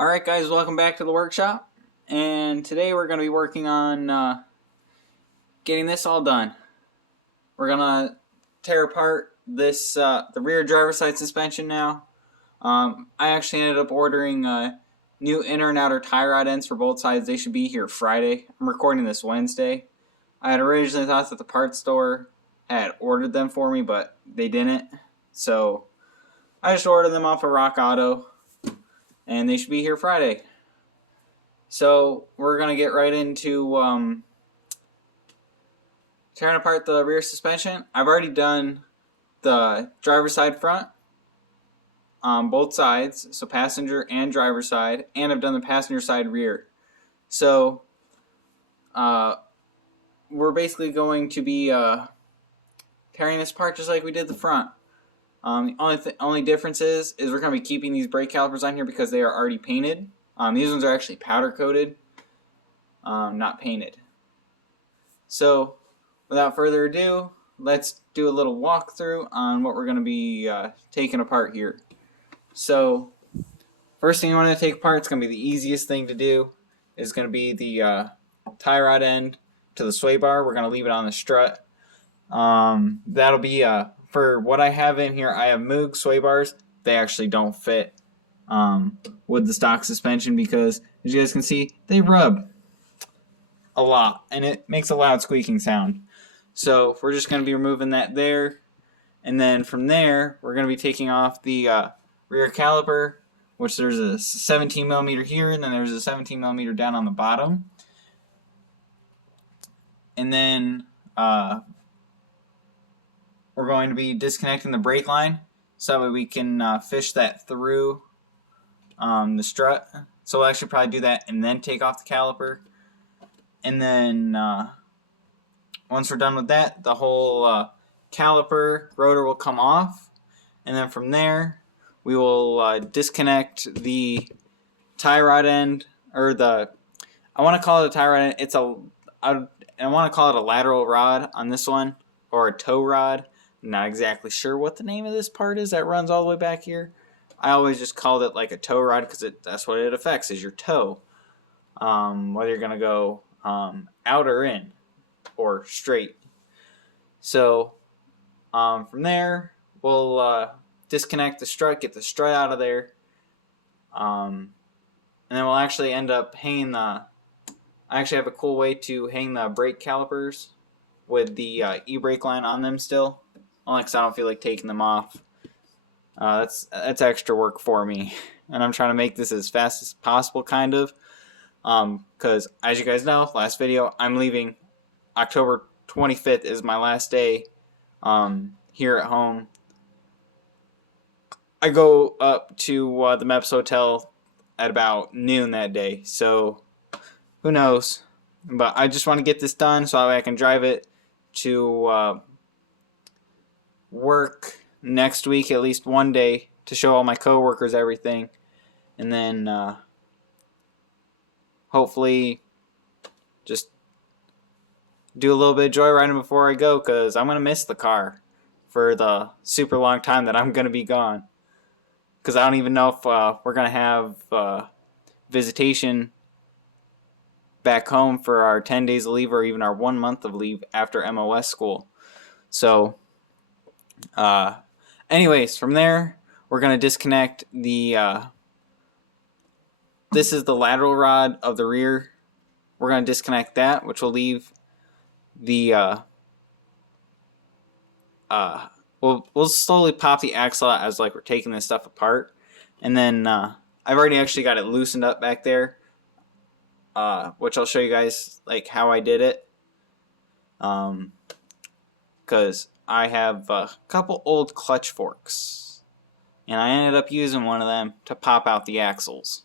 Alright guys, welcome back to the workshop, and today we're going to be working on getting this all done. We're going to tear apart this the rear driver's side suspension now. I actually ended up ordering new inner and outer tie rod ends for both sides. They should be here Friday. I'm recording this Wednesday. I had originally thought that the parts store had ordered them for me, but they didn't. So I just ordered them off of Rock Auto, and they should be here Friday. So we're going to get right into tearing apart the rear suspension. I've already done the driver's side front on both sides, so passenger and driver side, and I've done the passenger side rear. So we're basically going to be tearing this apart just like we did the front. The only difference is we're going to be keeping these brake calipers on here because they are already painted. These ones are actually powder coated, not painted. So without further ado, let's do a little walkthrough on what we're going to be taking apart here. So first thing you want to take apart, it's going to be the easiest thing to do, is going to be the tie rod end to the sway bar. We're going to leave it on the strut. That'll be for what I have in here. I have Moog sway bars. They actually don't fit with the stock suspension because, as you guys can see, they rub a lot and it makes a loud squeaking sound. So we're just going to be removing that there, and then from there we're going to be taking off the rear caliper, which there's a 17 millimeter here, and then there's a 17 millimeter down on the bottom. And then we're going to be disconnecting the brake line so that way we can fish that through the strut. So we'll actually probably do that and then take off the caliper. And then once we're done with that, the whole caliper rotor will come off. And then from there, we will disconnect the tie rod end, or I want to call it a tie rod end. I want to call it a lateral rod on this one, or a tow rod. I'm not exactly sure what the name of this part is that runs all the way back here. I always just called it like a tow rod because that's what it affects, is your toe. Whether you're going to go out or in, or straight. So from there, we'll disconnect the strut, get the strut out of there. And then we'll actually end up hanging I actually have a cool way to hang the brake calipers with the e-brake line on them still. Only because I don't feel like taking them off. That's extra work for me. And I'm trying to make this as fast as possible, kind of. Because, as you guys know, last video, I'm leaving. October 25th is my last day here at home. I go up to the MEPS Hotel at about noon that day. So who knows? But I just want to get this done so I can drive it to work next week, at least one day, to show all my coworkers everything. And then hopefully just do a little bit of joyriding before I go, because I'm going to miss the car for the super long time that I'm going to be gone. Because I don't even know if we're going to have visitation back home for our 10 days of leave or even our 1 month of leave after MOS school. So anyways, from there we're going to disconnect the this is the lateral rod of the rear. We're going to disconnect that, which will leave the we'll slowly pop the axle out as like we're taking this stuff apart. And then I've already actually got it loosened up back there, which I'll show you guys like how I did it, because I have a couple old clutch forks and I ended up using one of them to pop out the axles,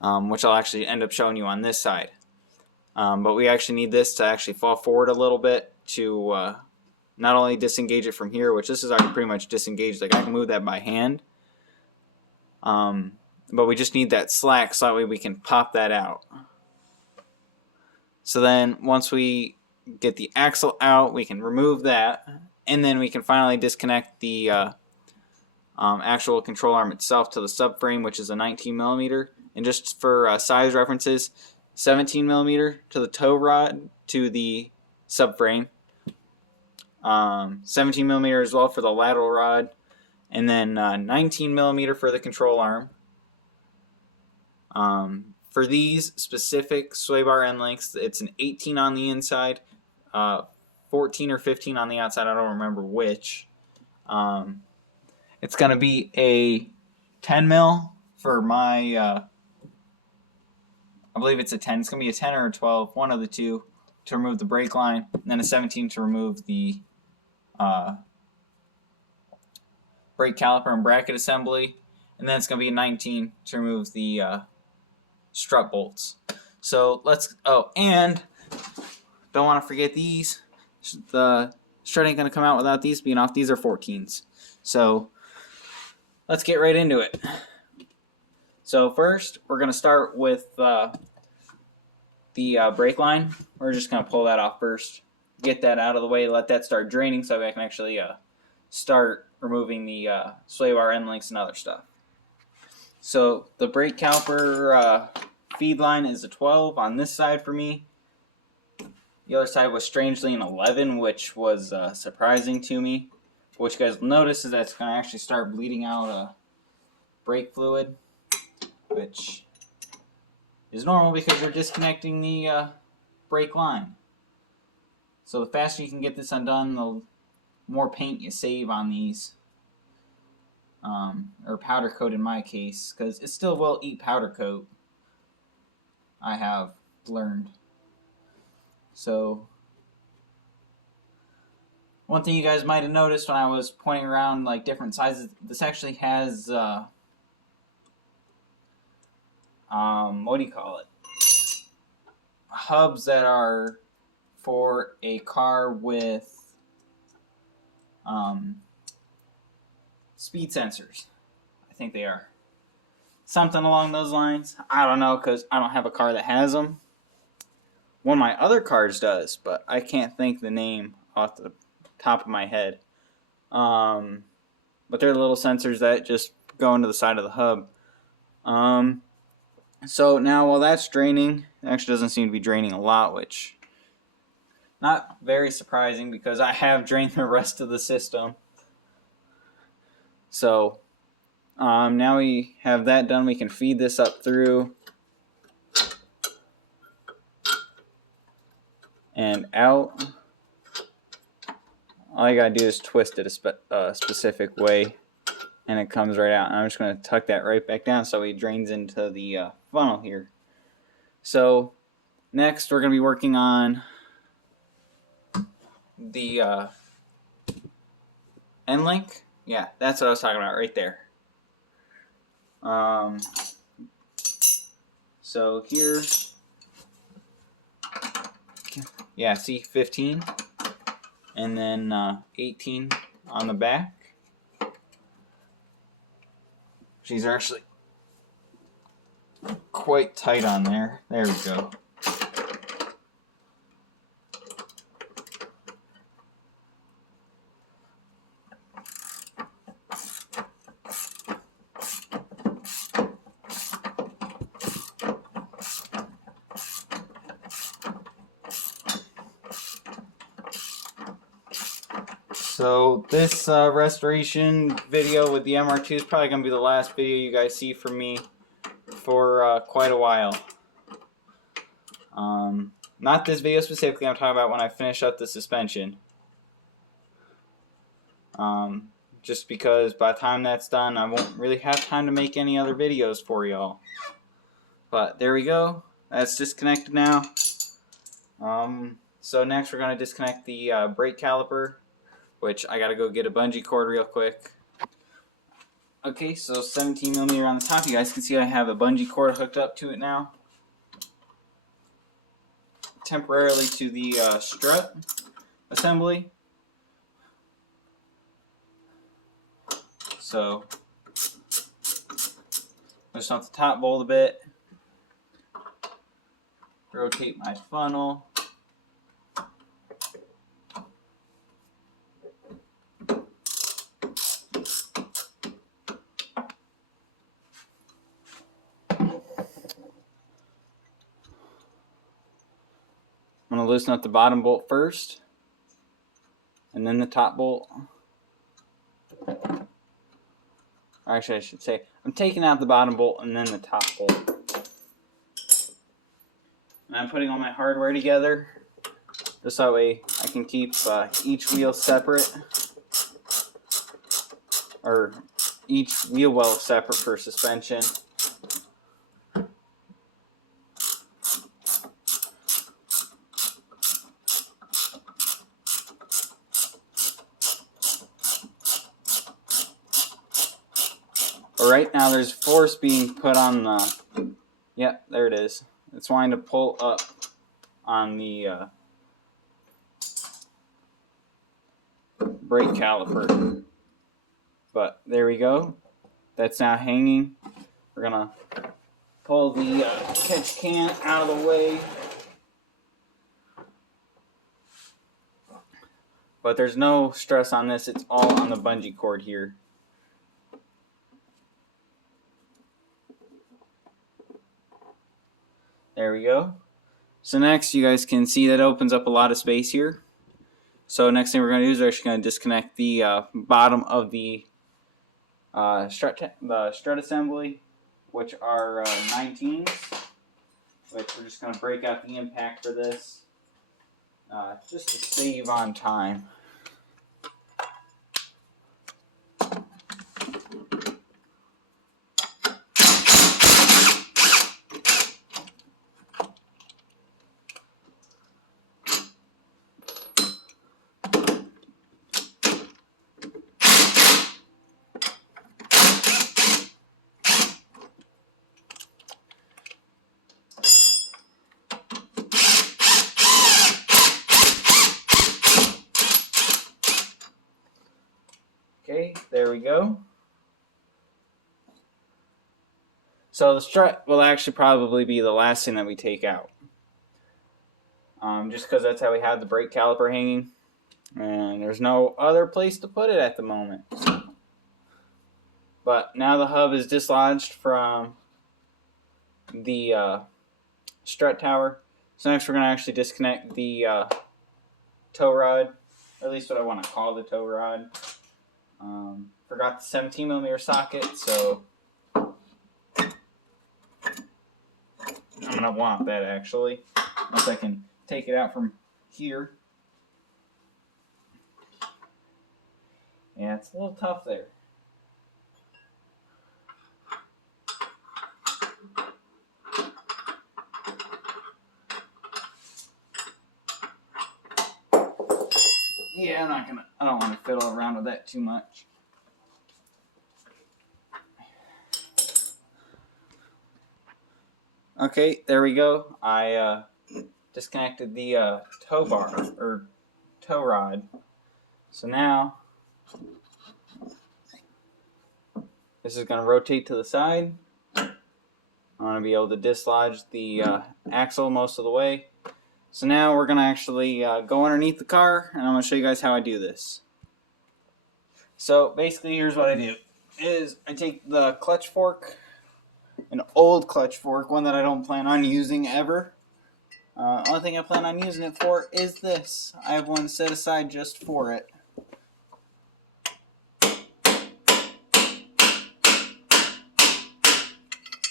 which I'll actually end up showing you on this side. But we actually need this to actually fall forward a little bit to not only disengage it from here, which this is already pretty much disengaged, like I can move that by hand, but we just need that slack so that way we can pop that out. So then once we get the axle out, we can remove that, and then we can finally disconnect the actual control arm itself to the subframe, which is a 19 millimeter. And just for size references, 17 millimeter to the tow rod to the subframe, 17 millimeter as well for the lateral rod, and then 19 millimeter for the control arm. For these specific sway bar end lengths, it's an 18 on the inside, 14 or 15 on the outside. I don't remember which. It's going to be a 10 mil for my, I believe it's a 10. It's going to be a 10 or a 12, one of the two, to remove the brake line, and then a 17 to remove the brake caliper and bracket assembly, and then it's going to be a 19 to remove the strut bolts. So let's, and don't want to forget these. The strut ain't going to come out without these being off. These are 14s. So let's get right into it. So first, we're going to start with the brake line. We're just going to pull that off first. Get that out of the way, let that start draining so I can actually start removing the sway bar end links and other stuff. So the brake caliper feed line is a 12 on this side for me. The other side was strangely an 11, which was surprising to me. What you guys will notice is that it's going to actually start bleeding out brake fluid, which is normal because you're disconnecting the brake line. So the faster you can get this undone, the more paint you save on these, or powder coat in my case, because it still will eat powder coat, I have learned. So one thing you guys might have noticed when I was pointing around like different sizes, this actually has what do you call it? Hubs that are for a car with speed sensors. I think they are. Something along those lines. I don't know because I don't have a car that has them. One of my other cars does, but I can't think the name off the top of my head. But they're little sensors that just go into the side of the hub. So now while that's draining, it actually doesn't seem to be draining a lot, which not very surprising because I have drained the rest of the system. So now we have that done, we can feed this up through and out. All you gotta do is twist it a specific way and it comes right out. And I'm just going to tuck that right back down so it drains into the funnel here. So next we're going to be working on the end link. Yeah, that's what I was talking about right there. So here, yeah, see 15 and then 18 on the back. These are actually quite tight on there. There we go. So this restoration video with the MR2 is probably going to be the last video you guys see from me for quite a while. Not this video specifically, I'm talking about when I finish up the suspension. Just because by the time that's done, I won't really have time to make any other videos for y'all. But there we go. That's disconnected now. So next we're going to disconnect the brake caliper, which I gotta go get a bungee cord real quick. Okay, so 17mm on the top. You guys can see I have a bungee cord hooked up to it now, temporarily to the strut assembly. So just off the top bolt a bit, rotate my funnel. to loosen up the bottom bolt first, and then the top bolt. Or actually, I should say, I'm taking out the bottom bolt and then the top bolt. And I'm putting all my hardware together. Just that way I can keep each wheel separate. Or each wheel well separate for suspension. But right now there's force being put on the, yep, there it is. It's wanting to pull up on the brake caliper. But there we go. That's now hanging. We're gonna pull the catch can out of the way. But there's no stress on this. It's all on the bungee cord here. There we go. So next, you guys can see that opens up a lot of space here. So next thing we're going to do is we're actually going to disconnect the bottom of the strut assembly, which are 19s, which we're just going to break out the impact for this, just to save on time. Okay, there we go. So the strut will actually probably be the last thing that we take out. Just because that's how we have the brake caliper hanging. And there's no other place to put it at the moment. But now the hub is dislodged from the strut tower. So next we're going to actually disconnect the tow rod, or at least what I want to call the tow rod. Forgot the 17mm socket, so I'm going to want that actually, unless I can take it out from here. Yeah, it's a little tough there. Yeah, I don't want to fiddle around with that too much. Okay, there we go. I disconnected the tow bar, or tow rod. So now, this is going to rotate to the side. I'm going to be able to dislodge the axle most of the way. So now we're going to actually go underneath the car, and I'm going to show you guys how I do this. So basically, here's what I do. I take the clutch fork, an old clutch fork, one that I don't plan on using ever. Only thing I plan on using it for is this. I have one set aside just for it.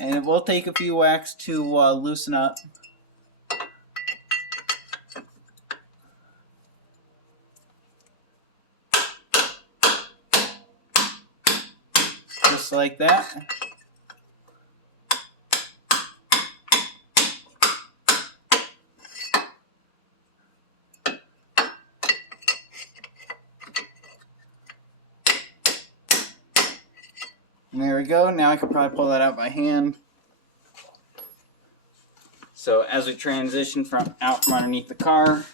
And it will take a few whacks to loosen up. Just like that. And there we go. Now I can probably pull that out by hand. So as we transition out from underneath the car,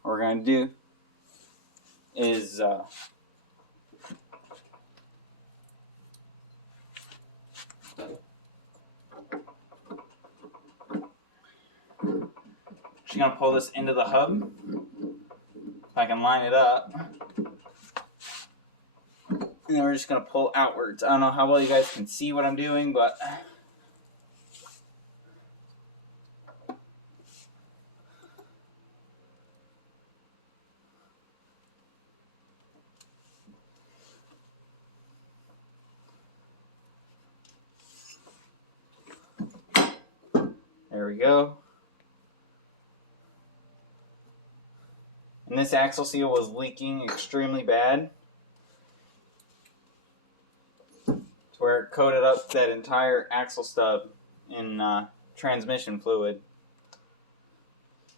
what we're going to do is just going to pull this into the hub. If I can line it up. And then we're just going to pull outwards. I don't know how well you guys can see what I'm doing, but There we go. And this axle seal was leaking extremely bad, to where it coated up that entire axle stub in transmission fluid.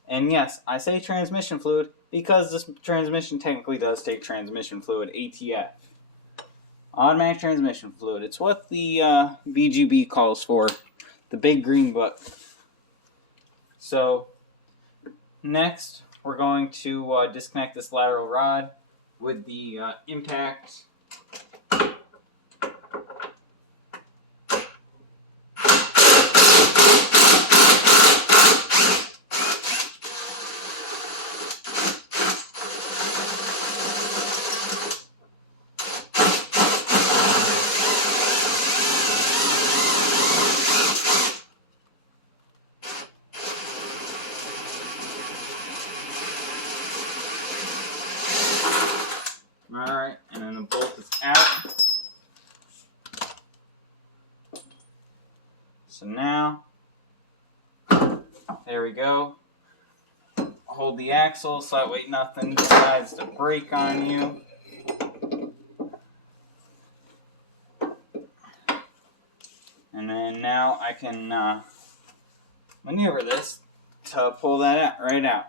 And yes, I say transmission fluid because this transmission technically does take transmission fluid, ATF. Automatic transmission fluid. It's what the BGB calls for, the big green book. So, next we're going to disconnect this lateral rod with the impact. Alright, and then the bolt is out. So now, there we go. Hold the axle so that way nothing decides to break on you. And then now I can maneuver this to pull that out, right out.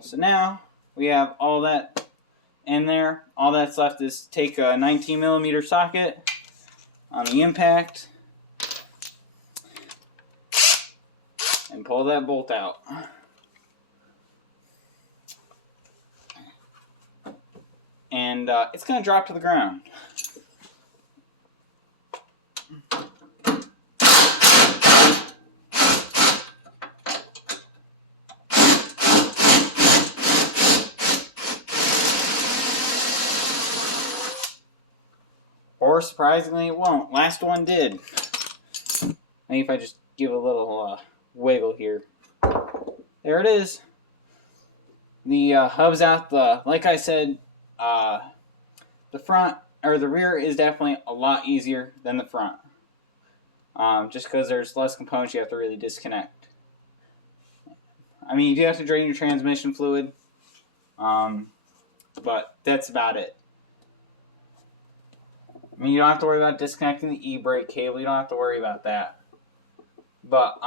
So now we have all that in there. All that's left is take a 19mm socket on the impact and pull that bolt out. And it's going to drop to the ground. Or surprisingly, it won't. Last one did. Maybe if I just give a little wiggle here. There it is. The hub's out. Like I said, the front or the rear is definitely a lot easier than the front. Just because there's less components you have to really disconnect. I mean, you do have to drain your transmission fluid, but that's about it. I mean, you don't have to worry about disconnecting the e-brake cable. You don't have to worry about that. But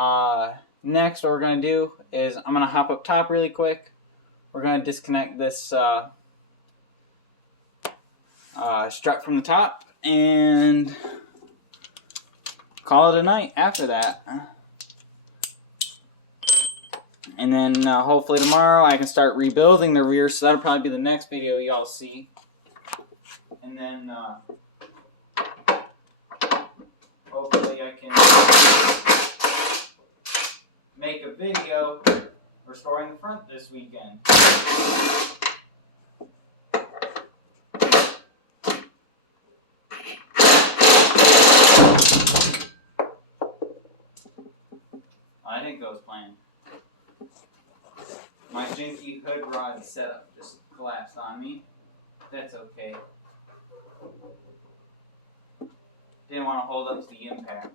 next, what we're going to do is I'm going to hop up top really quick. We're going to disconnect this strut from the top and call it a night after that. And then hopefully tomorrow I can start rebuilding the rear, so that'll probably be the next video y'all see. And then hopefully I can make a video restoring the front this weekend. I didn't go as planned. My janky hood rod setup just collapsed on me. That's okay. Didn't want to hold up to the impact.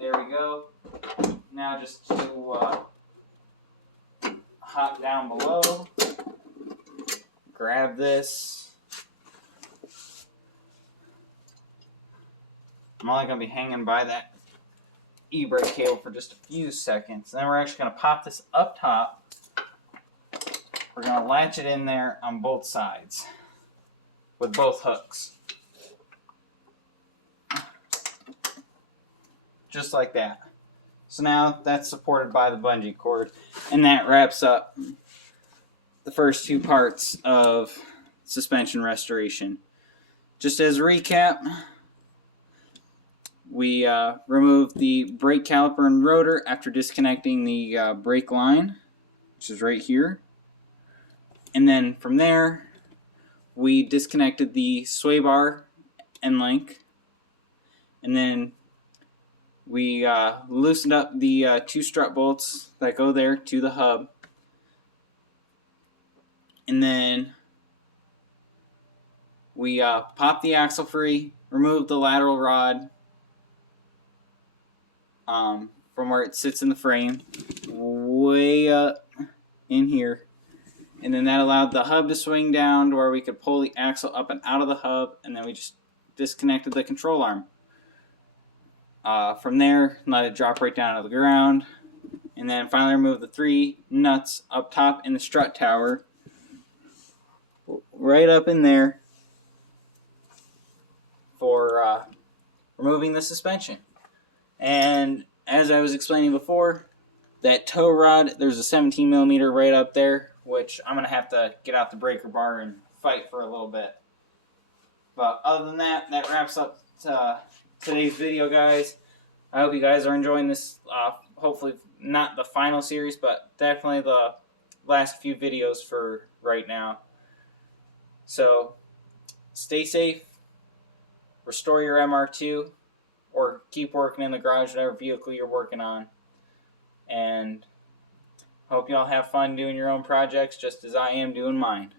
There we go. Now just to hop down below, grab this. I'm only going to be hanging by that e-brake cable for just a few seconds. Then we're actually going to pop this up top. We're going to latch it in there on both sides with both hooks. Just like that. So now that's supported by the bungee cord, and that wraps up the first two parts of suspension restoration. Just as a recap, we removed the brake caliper and rotor after disconnecting the brake line, which is right here. And then from there, we disconnected the sway bar end link, and then we loosened up the two strut bolts that go there to the hub. And then we popped the axle free, removed the lateral rod from where it sits in the frame, way up in here. And then that allowed the hub to swing down to where we could pull the axle up and out of the hub, and then we just disconnected the control arm. From there, let it drop right down to the ground, and then finally remove the 3 nuts up top in the strut tower, right up in there, for removing the suspension. And as I was explaining before, that tow rod, there's a 17 millimeter right up there, which I'm going to have to get out the breaker bar and fight for a little bit. But other than that, that wraps up today's video, guys. I hope you guys are enjoying this, hopefully not the final series, but definitely the last few videos for right now. So, stay safe, restore your MR2, or keep working in the garage, whatever vehicle you're working on. And hope you all have fun doing your own projects just as I am doing mine.